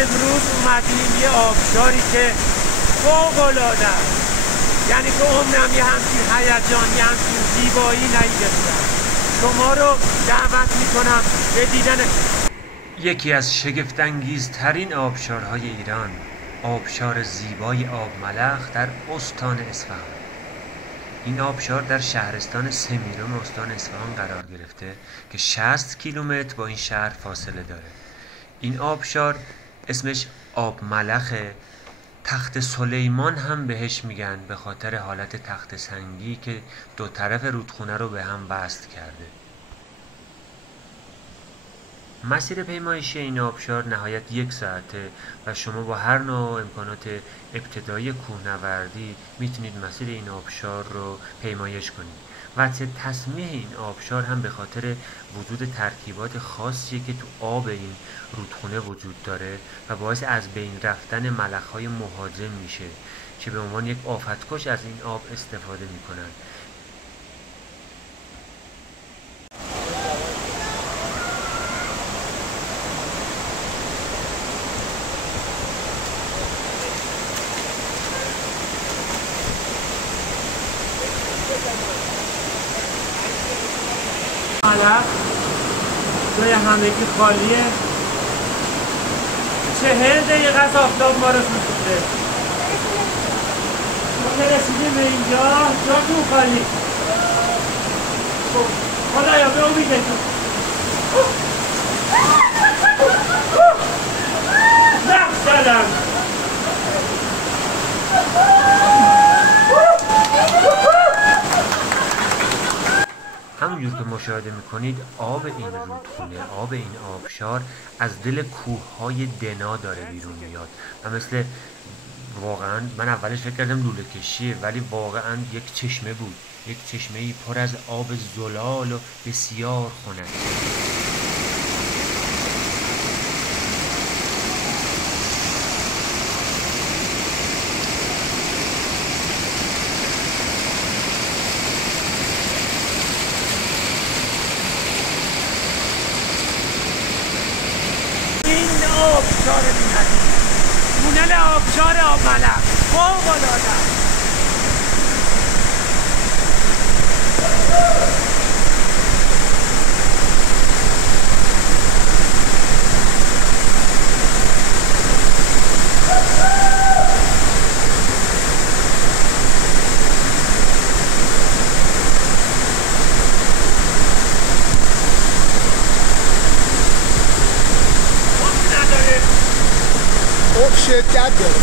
امروز اومدیم یه آبشاری که فوق‌العاده است. یعنی که عمرم یه همچین هیجان، یه همچین زیبایی ندیده بودم. شما رو دعوت میکنم به دیدن یکی از شگفت‌انگیزترین آبشارهای ایران، آبشار زیبای آبملخ در استان اصفهان. این آبشار در شهرستان سمیرم استان اصفهان قرار گرفته که 60 کیلومتر با این شهر فاصله داره. این آبشار اسمش آبملخه. تخت سلیمان هم بهش میگن به خاطر حالت تخت سنگی که دو طرف رودخونه رو به هم وصل کرده. مسیر پیمایشی این آبشار نهایت 1 ساعته و شما با هر نوع امکانات ابتدایی کوهنوردی میتونید مسیر این آبشار رو پیمایش کنید. وجه تسمیه این آبشار هم به خاطر وجود ترکیبات خاصیه که تو آب این رودخونه وجود داره و باعث از بین رفتن ملخ‌های مهاجم میشه که به عنوان یک آفتکش از این آب استفاده میکنن. ملخ جای همگی خالیه. 40 دقیقه از آفتاب ما رو سوزونده. ما که رسیدیم به اینجا جاتون خالی. خدایا به امیدتون. نقص زدم. همونجور که مشاهده میکنید آب این رودخونه، آب این آبشار از دل کوههای دنا داره بیرون میاد و مثل واقعا من اولش فکر کردم لوله کشیه ولی واقعا یک چشمه بود، یک چشمه پر از آب زلال و بسیار خنک. آبشار تونل آبشار آبملخ فوق‌العاده است. شدت داره.